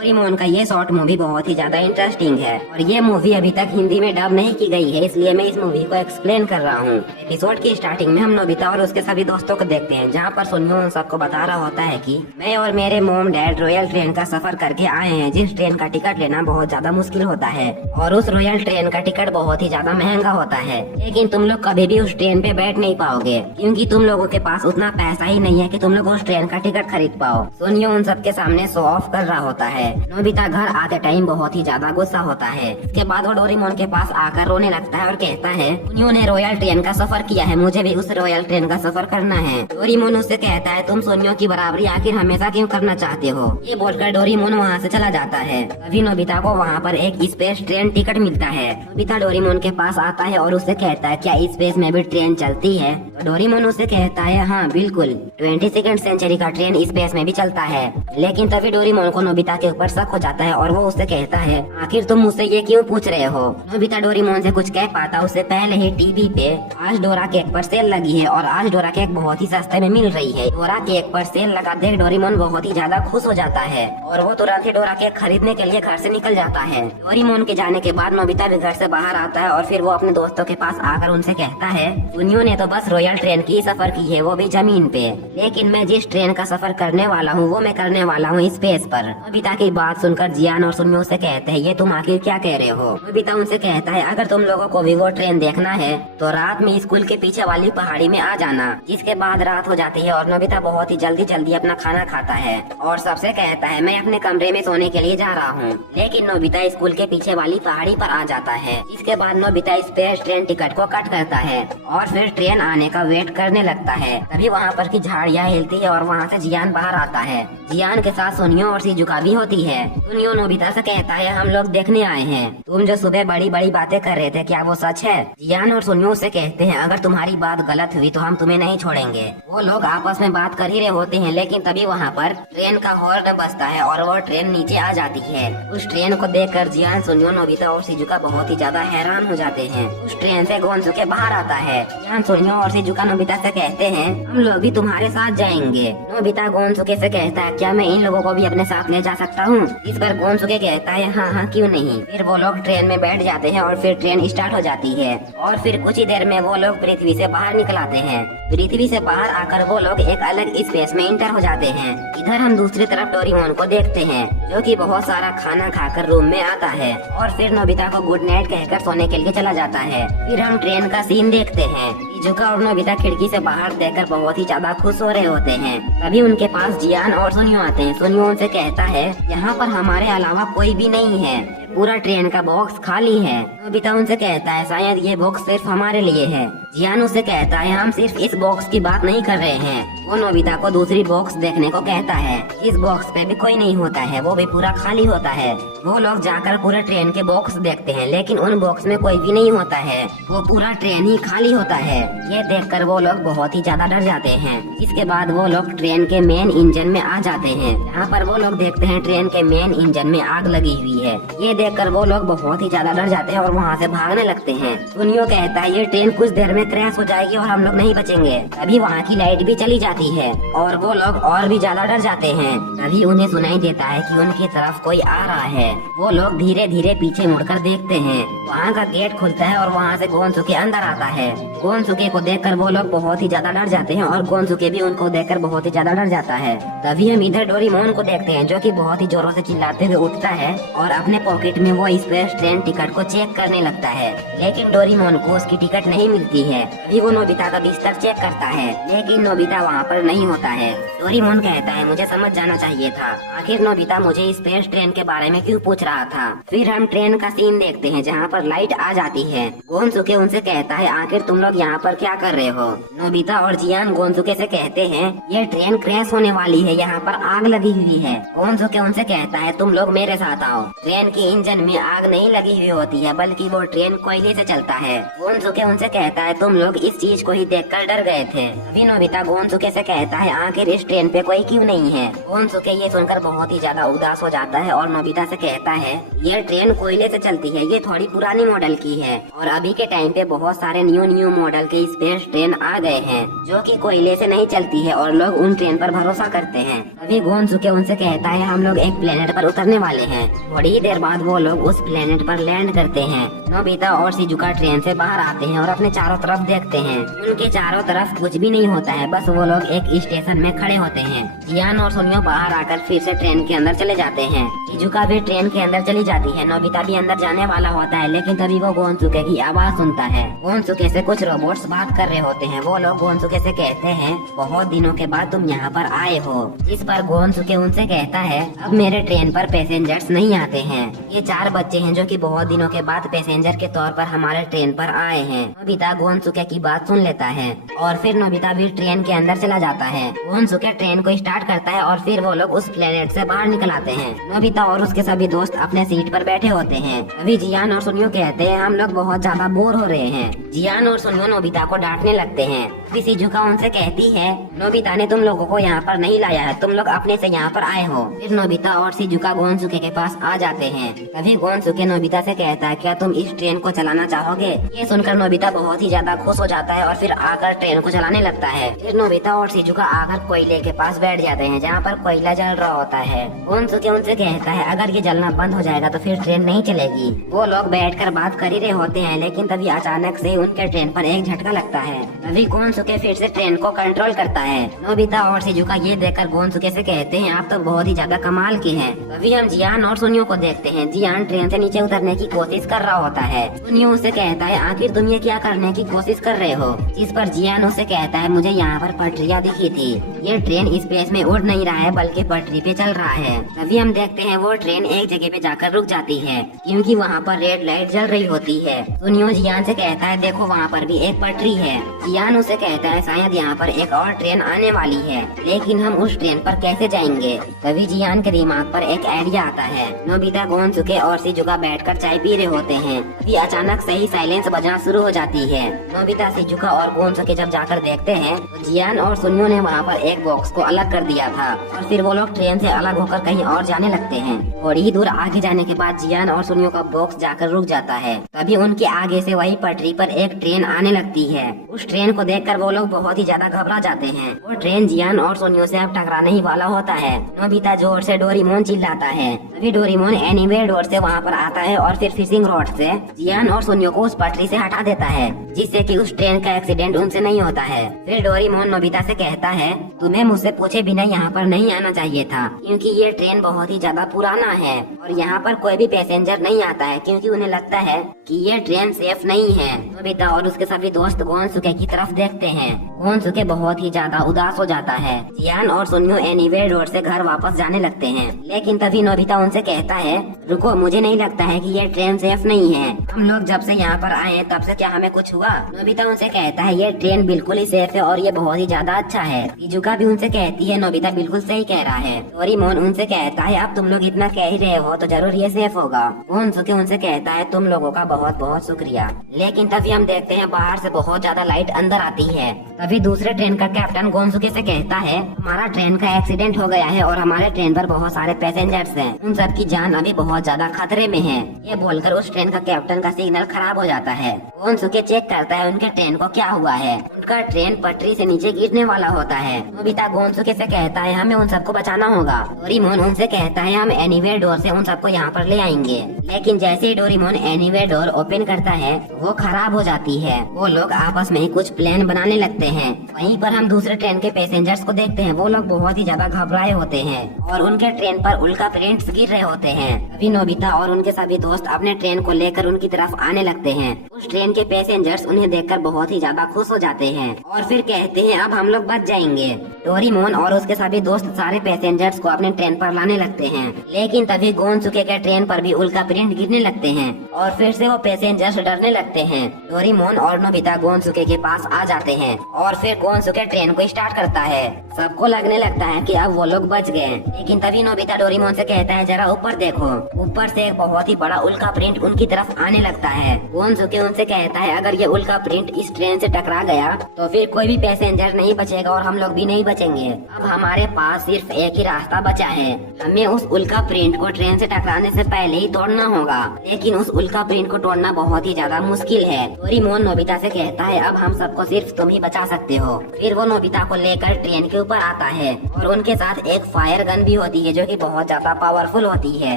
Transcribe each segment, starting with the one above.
Doraemon का ये short movie बहुत ही ज्यादा इंटरेस्टिंग है और ये मूवी अभी तक हिंदी में डब नहीं की गई है, इसलिए मैं इस मूवी को एक्सप्लेन कर रहा हूँ। एपिसोड की स्टार्टिंग में हम नोबिता और उसके सभी दोस्तों को देखते हैं, जहाँ पर सुनियो उन सबको बता रहा होता है कि मैं और मेरे मोम डैड रॉयल ट्रेन का सफर करके आए हैं, जिस ट्रेन का टिकट लेना बहुत ज्यादा मुश्किल होता है और उस रॉयल ट्रेन का टिकट बहुत ही ज्यादा महंगा होता है। लेकिन तुम लोग कभी भी उस ट्रेन पे बैठ नहीं पाओगे, क्योंकि तुम लोगों के पास उतना पैसा ही नहीं है कि तुम लोग उस ट्रेन का टिकट खरीद पाओ। सुनियो उन सबके सामने शो ऑफ कर रहा होता है। नोबिता घर आते टाइम बहुत ही ज्यादा गुस्सा होता है। इसके बाद वो डोरेमोन के पास आकर रोने लगता है और कहता है, सुनियो ने रॉयल ट्रेन का सफर किया है, मुझे भी उस रॉयल ट्रेन का सफर करना है। डोरेमोन उससे कहता है, तुम सुनियो की बराबरी आखिर हमेशा क्यों करना चाहते हो। ये बोलकर डोरेमोन वहाँ से चला जाता है। तभी नोबिता को वहाँ पर एक स्पेस ट्रेन टिकट मिलता है। नोबिता डोरेमोन के पास आता है और उससे कहता है, क्या स्पेस में भी ट्रेन चलती है। तो डोरेमोन उससे कहता है, हाँ बिल्कुल, 22वीं सेंचुरी का ट्रेन स्पेस में भी चलता है। लेकिन तभी डोरेमोन को नोबिता के ऊपर शक हो जाता है और वो उससे कहता है, आखिर तुम मुझसे ये क्यों पूछ रहे हो। नोबिता डोरेमोन से कुछ कह पाता उससे पहले ही टीवी पे आज डोरा केक पर सेल लगी है और आज डोरा केक बहुत ही सस्ते में मिल रही है। डोरा केक पर सेल लगा देख डोरेमोन बहुत ही ज्यादा खुश हो जाता है और वो तुरंत ही डोरा केक खरीदने के लिए घर से निकल जाता है। डोरेमोन के जाने के बाद नोबिता भी घर से बाहर आता है और फिर वो अपने दोस्तों के पास आकर उनसे कहता है, सुनियो ने तो बस रॉयल ट्रेन की सफर की है, वो भी जमीन पे, लेकिन मैं जिस ट्रेन का सफर करने वाला हूँ वो मैं करने वाला हूँ स्पेस पर। नोबिता की बात सुनकर जियान और सुनियो से कहते हैं, ये तुम आखिर क्या कह रहे हो। नोबिता उनसे कहता है, अगर तुम लोगों को भी वो ट्रेन देखना है तो रात में स्कूल के पीछे वाली पहाड़ी में आ जाना। जिसके बाद रात हो जाती है और नोबिता बहुत ही जल्दी अपना खाना खाता है और सबसे कहता है, मैं अपने कमरे में सोने के लिए जा रहा हूँ। लेकिन नोबिता स्कूल के पीछे वाली पहाड़ी पर आ जाता है। इसके बाद नोबिता स्पेस ट्रेन टिकट को कट करता है और फिर ट्रेन आने का वेट करने लगता है। तभी वहाँ पर की झाड़ियाँ हिलती है और वहाँ से जियान बाहर आता है। जियान के साथ सुनियो और शिजुका भी होती है। सुनियो नोबिता से कहता है, हम लोग देखने आए हैं, तुम जो सुबह बड़ी बातें कर रहे थे क्या वो सच है। जियान और सुनियो से कहते हैं, अगर तुम्हारी बात गलत हुई तो हम तुम्हें नहीं छोड़ेंगे। वो लोग आपस में बात कर ही रहे होते हैं, लेकिन तभी वहाँ पर ट्रेन का हॉर्न बजता है और वो ट्रेन नीचे आ जाती है। उस ट्रेन को देखकर जियान, सुनियो, नोबिता और शिजुका बहुत ही ज्यादा हैरान हो जाते हैं। उस ट्रेन से गोंजुके बाहर आता है। जियान, सुनियो और शिजुका नोबिता से कहते हैं, हम लोग भी तुम्हारे साथ जाएंगे। नोबिता गोंजुके से कहता है, क्या मैं इन लोगों को भी अपने साथ ले जा सकता हूँ। इस पर गोंजुके कहता है, हाँ क्यों नहीं। फिर वो लोग ट्रेन में बैठ जाते हैं और फिर ट्रेन स्टार्ट हो जाती है और फिर कुछ ही देर में वो लोग पृथ्वी से बाहर निकल आते हैं। पृथ्वी से बाहर आकर वो लोग एक अलग स्पेस में इंटर हो जाते हैं। इधर हम दूसरी तरफ डोरेमोन को देखते हैं, जो कि बहुत सारा खाना खाकर रूम में आता है और फिर नोबिता को गुड नाइट कहकर सोने के लिए चला जाता है। फिर हम ट्रेन का सीन देखते हैं। शिजुका और नोबिता खिड़की से बाहर देखकर बहुत ही ज्यादा खुश हो रहे होते हैं। तभी उनके पास जियान और सुनियो आते हैं। सुनियो उनसे कहता है, यहाँ पर हमारे अलावा कोई भी नहीं है, पूरा ट्रेन का बॉक्स खाली है। नोबिता उनसे कहता है, शायद ये बॉक्स सिर्फ हमारे लिए है। जियान उससे कहता है, हम सिर्फ इस बॉक्स की बात नहीं कर रहे हैं। वो नोबिता को दूसरी बॉक्स देखने को कहता है। इस बॉक्स पे भी कोई नहीं होता है, वो भी पूरा खाली होता है। वो लोग जाकर पूरे ट्रेन के बॉक्स देखते हैं, लेकिन उन बॉक्स में कोई भी नहीं होता है, वो पूरा ट्रेन ही खाली होता है। ये देखकर वो लोग बहुत ही ज्यादा डर जाते हैं। इसके बाद वो लोग ट्रेन के मेन इंजन में आ जाते हैं। यहाँ पर वो लोग देखते हैं ट्रेन के मेन इंजन में आग लगी हुई है। ये देखकर वो लोग बहुत ही ज्यादा डर जाते हैं और वहाँ से भागने लगते हैं। सुनियो कहता है, ये ट्रेन कुछ देर में क्रैश हो जाएगी और हम लोग नहीं बचेंगे। तभी वहाँ की लाइट भी चली जाती है और वो लोग और भी ज्यादा डर जाते हैं। तभी उन्हें सुनाई देता है कि उनकी तरफ कोई आ रहा है। वो लोग धीरे पीछे मुड़कर देखते हैं। वहाँ का गेट खुलता है और वहाँ से गोंजुके अंदर आता है। गोंजुके को देखकर वो लोग बहुत ही ज्यादा डर जाते हैं और गोंजुके भी उनको देखकर बहुत ही ज्यादा डर जाता है। तभी हम इधर डोरेमोन को देखते हैं, जो कि बहुत ही जोरों से चिल्लाते हुए उठता है और अपने पॉकेट में वो स्पेस ट्रेन टिकट को चेक करने लगता है। लेकिन डोरेमोन को उसकी टिकट नहीं मिलती है। तभी वो नोबिता का बिस्तर चेक करता है, लेकिन नोबिता वहाँ पर नहीं होता है। डोरेमोन कहता है, मुझे समझ जाना चाहिए था, आखिर नोबिता मुझे स्पेस ट्रेन के बारे में क्यों पूछ रहा था। फिर हम ट्रेन का सीन देखते हैं, जहाँ पर लाइट आ जाती है। गोंजुके उनसे कहता है, आखिर तुम लोग यहाँ पर क्या कर रहे हो। नोबिता और जियान गोंजुके से कहते हैं, ये ट्रेन क्रैश होने वाली है, यहाँ पर आग लगी हुई है। गोंजुके उनसे कहता है, तुम लोग मेरे साथ आओ। ट्रेन की इंजन में आग नहीं लगी हुई होती है, बल्कि वो ट्रेन कोयले से चलता है। गोंजुके उनसे कहता है तुम लोग इस चीज को ही देखकर डर गए थे। अभी नोबिता गोंजुके से कहता है आखिर इस ट्रेन पे कोई क्यों नहीं है। गोंजुके ये सुनकर बहुत ही ज्यादा उदास हो जाता है और नोबिता से कहता है ये ट्रेन कोयले से चलती है, ये थोड़ी पुरानी मॉडल की है और अभी के टाइम पे बहुत सारे न्यू मॉडल के स्पेस ट्रेन आ गए हैं जो कि कोयले से नहीं चलती है और लोग उन ट्रेन पर भरोसा करते हैं। अभी गोंजुके उनसे कहता है हम लोग एक प्लेनेट पर उतरने वाले हैं। थोड़ी देर बाद वो लोग उस प्लेनेट पर लैंड करते हैं। नोबिता और शिजुका ट्रेन से बाहर आते हैं और अपने चारों तरफ देखते हैं। उनके चारों तरफ कुछ भी नहीं होता है, बस वो लोग एक स्टेशन में खड़े होते हैं। जियान और सुनियो बाहर आकर फिर से ट्रेन के अंदर चले जाते हैं। शिजुका भी ट्रेन के अंदर चली जाती है। नोबिता भी अंदर जाने वाला होता है, लेकिन तभी वो गोंजुके की आवाज सुनता है। गोंजुके से कुछ रोबोट्स बात कर रहे होते हैं। वो लोग गोंजुके से कहते हैं बहुत दिनों के बाद तुम यहाँ पर आए हो। जिस पर गोंजुके उनसे कहता है अब मेरे ट्रेन पर पैसेंजर्स नहीं आते हैं। ये 4 बच्चे हैं जो कि बहुत दिनों के बाद पैसेंजर के तौर पर हमारे ट्रेन पर आए हैं। नोबिता गोंजुके की बात सुन लेता है और फिर नोबिता भी ट्रेन के अंदर चला जाता है। गोंजुके ट्रेन को स्टार्ट करता है और फिर वो लोग उस प्लेनेट से बाहर निकल आते हैं। नोबिता और उसके सभी दोस्त अपने सीट पर बैठे होते हैं। अभी जियान और सुनियो कहते हैं हम लोग बहुत ज्यादा बोर हो रहे हैं। जियान और सुनियो नोबिता को डांटने लगते हैं। फिर शिजुका उनसे कहती है नोबिता ने तुम लोगों को यहाँ पर नहीं लाया है, तुम लोग अपने से यहाँ पर आए हो। फिर नोबिता और शिजुका गोंजुके के पास आ जाते हैं। तभी गोंजुके नोबिता से कहता है क्या तुम इस ट्रेन को चलाना चाहोगे। ये सुनकर नोबिता बहुत ही ज्यादा खुश हो जाता है और फिर आकर ट्रेन को चलाने लगता है। फिर नोबिता और शिजुका आकर कोयले के पास बैठ जाते हैं जहाँ पर कोयला जल रहा होता है। गोंजुके उनसे कहता है अगर ये जलना बंद हो जाएगा तो फिर ट्रेन नहीं चलेगी। वो लोग बैठकर बात कर ही रहे होते हैं, लेकिन तभी अचानक से उनके ट्रेन पर एक झटका लगता है। तभी गोंजुके फिर से ट्रेन को कंट्रोल करता है। नोबिता और शिजुका ये देखकर गोंजुके से कहते हैं आप तो बहुत ही ज्यादा कमाल के हैं। तभी हम जियान और सुनियो को देखते हैं। जियान ट्रेन से नीचे उतरने की कोशिश कर रहा होता है। सुनियो उससे कहता है आखिर तुम ये क्या करने की कोशिश कर रहे हो। जिस पर जियान उससे कहता है मुझे यहाँ पर पटरियाँ दिखी थी, ये ट्रेन स्पेस में उड़ नहीं रहा है बल्कि पटरी पे चल रहा है। तभी हम देखते हैं वो ट्रेन एक जगह पे जाकर रुक जाती है क्योंकि वहाँ पर रेड लाइट जल रही होती है। सुनियो जियान से कहता है देखो वहाँ पर भी एक पटरी है। जियान उसे कहता है शायद यहाँ पर एक और ट्रेन आने वाली है, लेकिन हम उस ट्रेन पर कैसे जाएंगे। तभी जियान के दिमाग पर एक आइडिया आता है। नोबिता गोंजुके और शिजुका बैठकर चाय पी रहे होते हैं। तभी अचानक से ही साइलेंस बजना शुरू हो जाती है। नोबिता शिजुका और गोंजुके जब जाकर देखते हैं तो जियान और सुनियो ने वहाँ पर एक बॉक्स को अलग कर दिया था और फिर वो लोग ट्रेन से अलग होकर कहीं और जाने लगते हैं। थोड़ी ही दूर आगे जाने के बाद जियान और सुनियो का बॉक्स जाकर रुक जाता है। तभी उनके आगे से वही पटरी पर एक ट्रेन आने लगती है। उस ट्रेन को देखकर वो लोग बहुत ही ज्यादा घबरा जाते हैं। वो ट्रेन जियान और सुनियो से अब टकराने ही वाला होता है। नोबिता जोर से डोरेमोन चिल्लाता है। तभी डोरेमोन एनीवेयर डोर से वहाँ पर आता है और फिर फिशिंग रॉड से जियान और सुनियो को उस पटरी से हटा देता है, जिससे कि उस ट्रेन का एक्सीडेंट उनसे नहीं होता है। फिर डोरेमोन नोबिता से कहता है तुम्हें मुझसे पूछे बिना यहाँ पर नहीं आना चाहिए था, क्योंकि ये ट्रेन बहुत ही ज्यादा पुराना है और यहाँ पर कोई भी पैसेंजर नहीं आता है क्योंकि उन्हें लगता है कि ये ट्रेन सेफ नहीं है। नोबिता और उसके सभी दोस्त गोंजुके की तरफ देखते हैं। गोंजुके बहुत ही ज्यादा उदास हो जाता है। जियान और सुनियो एनीवेयर डोर से घर वापस जाने लगते हैं, लेकिन तभी नोबिता उनसे कहता है रुको, मुझे नहीं लगता है कि ये ट्रेन सेफ नहीं है। हम लोग जब से यहाँ पर आए तब से क्या हमें कुछ हुआ। नोबिता उनसे कहता है ये ट्रेन बिल्कुल ही सेफ है और ये बहुत ही ज्यादा अच्छा है। शिजुका भी उनसे कहती है नोबिता बिल्कुल सही कह रहा है। डोरेमोन उनसे कहता है अब तुम लोग इतना कह ही रहे हो तो जरूर ये सेफ होगा। गोंजुके उनसे कहता है तुम लोगों का बहुत बहुत शुक्रिया। लेकिन तभी हम देखते हैं बाहर से बहुत ज्यादा लाइट अंदर आती है। तभी दूसरे ट्रेन का कैप्टन गोंजुके से कहता है हमारा ट्रेन का एक्सीडेंट हो गया है और हमारे ट्रेन पर बहुत सारे पैसेंजर्स हैं, उन सब की जान अभी बहुत ज्यादा खतरे में है। ये बोलकर उस ट्रेन का कैप्टन का सिग्नल खराब हो जाता है। गोंजुके चेक करता है उनके ट्रेन को क्या हुआ है। उनका ट्रेन पटरी से नीचे गिरने वाला होता है। नोबिता गोंजुके से कहता है हमें उन सबको बचाना होगा। डोरेमोन उनसे कहता है हम एनीवेयर डोर से उन सबको यहाँ पर ले आएंगे। लेकिन जैसे ही डोरेमोन एनीवेयर डोर ओपन करता है वो खराब हो जाती है। वो लोग आपस में ही कुछ प्लान बनाने लगते हैं। वहीं पर हम दूसरे ट्रेन के पैसेंजर्स को देखते हैं। वो लोग बहुत ही ज्यादा घबराए होते हैं और उनके ट्रेन पर उल्का प्रिंट्स गिर रहे होते हैं। तभी नोबिता और उनके सभी दोस्त अपने ट्रेन को लेकर उनकी तरफ आने लगते हैं। उस ट्रेन के पैसेंजर्स उन्हें देखकर बहुत ही ज्यादा खुश हो जाते हैं। हैं और फिर कहते हैं अब हम लोग बच जाएंगे। डोरेमोन और उसके सभी दोस्त सारे पैसेंजर्स को अपने ट्रेन पर लाने लगते हैं, लेकिन तभी गोनसुके के ट्रेन पर भी उल्का प्रिंट गिरने लगते हैं और फिर से वो पैसेंजर्स डरने लगते हैं। डोरेमोन और नोबिता गोनसुके के पास आ जाते हैं और फिर गोनसुके ट्रेन को स्टार्ट करता है। सबको लगने लगता है कि अब वो लोग बच गए, लेकिन तभी नोबिता डोरेमोन से कहता है जरा ऊपर देखो। ऊपर से एक बहुत ही बड़ा उल्का प्रिंट उनकी तरफ आने लगता है। गोनसुके उनसे कहता है अगर ये उल्का प्रिंट इस ट्रेन से टकरा गया तो फिर कोई भी पैसेंजर नहीं बचेगा और हम लोग भी नहीं बचेंगे। अब हमारे पास सिर्फ एक ही रास्ता बचा है, हमें उस उल्का प्रिंट को ट्रेन से टकराने से पहले ही तोड़ना होगा, लेकिन उस उल्का प्रिंट को तोड़ना बहुत ही ज्यादा मुश्किल है। डोरेमोन नोबिता से कहता है अब हम सबको सिर्फ तुम ही बचा सकते हो। फिर वो नोबिता को लेकर ट्रेन के ऊपर आता है और उनके साथ एक फायर गन भी होती है जो कि बहुत ज्यादा पावरफुल होती है।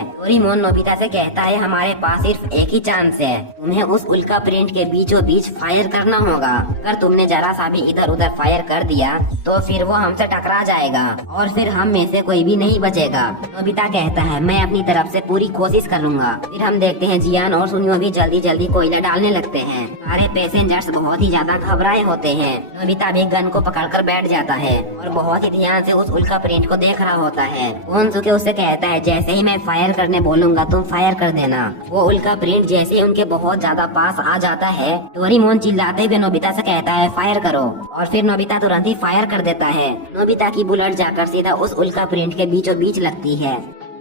डोरेमोन नोबिता से कहता है हमारे पास सिर्फ एक ही चांस है, तुम्हें उस उल्का प्रिंट के बीचों बीच फायर करना होगा। अगर तुमने जरा सा भी इधर उधर फायर कर दिया तो फिर वो हमसे टकरा जाएगा और फिर हम में से कोई भी नहीं बचेगा। नोबिता कहता है मैं अपनी तरफ से पूरी कोशिश करूंगा। फिर हम देखते हैं जियान और सुनियो भी जल्दी जल्दी कोयला डालने लगते हैं। सारे पैसेंजर्स बहुत ही ज्यादा घबराए होते हैं। नोबिता भी गन को पकड़कर बैठ जाता है और बहुत ही ध्यान से उस उल्का प्रिंट को देख रहा होता है। गोनसुके उससे कहता है जैसे ही मैं फायर करने बोलूंगा तुम फायर कर देना। वो उल्का प्रिंट जैसे ही उनके बहुत ज्यादा पास आ जाता है, डोरेमोन चिल्लाते हुए नोबिता से कहता है फायर करो और फिर नोबिता तुरंत ही फायर कर देता है। नोबिता की बुलेट जाकर सीधा उस उल्का प्रिंट के बीचों बीच लगती है,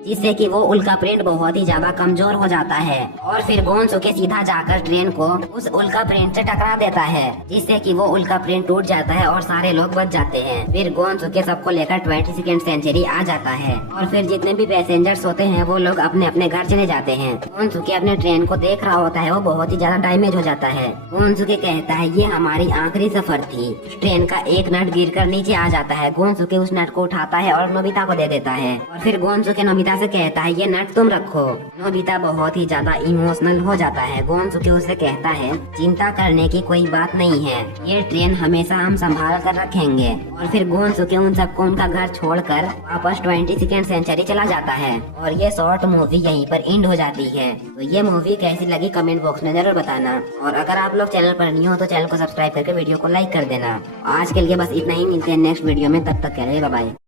जिससे कि वो उल्का प्रिंट बहुत ही ज्यादा कमजोर हो जाता है और फिर गोनसुके सीधा जाकर ट्रेन को उस उल्का प्रिंट से टकरा देता है, जिससे कि वो उल्का प्रिंट टूट जाता है और सारे लोग बच जाते हैं। फिर गोनसुके सबको लेकर 22nd सेंचुरी आ जाता है और फिर जितने भी पैसेंजर्स होते हैं वो लोग अपने अपने घर चले जाते हैं। गोनसुके अपने ट्रेन को देख रहा होता है, वो बहुत ही ज्यादा डैमेज हो जाता है। गोनसुके कहता है ये हमारी आखिरी सफर थी। ट्रेन का एक नट गिरकर नीचे आ जाता है। गोनसुके उस नट को उठाता है और नोबिता को दे देता है और फिर गोनसुके नोबिता से कहता है ये नट तुम रखो। नोबिता बहुत ही ज्यादा इमोशनल हो जाता है। गोनसुके उसे कहता है चिंता करने की कोई बात नहीं है, ये ट्रेन हमेशा हम संभाल कर रखेंगे। और फिर गोनसुके उन सबको उनका घर छोड़कर वापस 22nd सेंचुरी चला जाता है और ये शॉर्ट मूवी यहीं पर एंड हो जाती है। तो ये मूवी कैसी लगी कमेंट बॉक्स में जरूर बताना और अगर आप लोग चैनल पर नहीं हो तो चैनल को सब्सक्राइब करके वीडियो को लाइक कर देना। आज के लिए बस इतना ही, मिलते हैं नेक्स्ट वीडियो में, तब तक के लिए बाय बाय।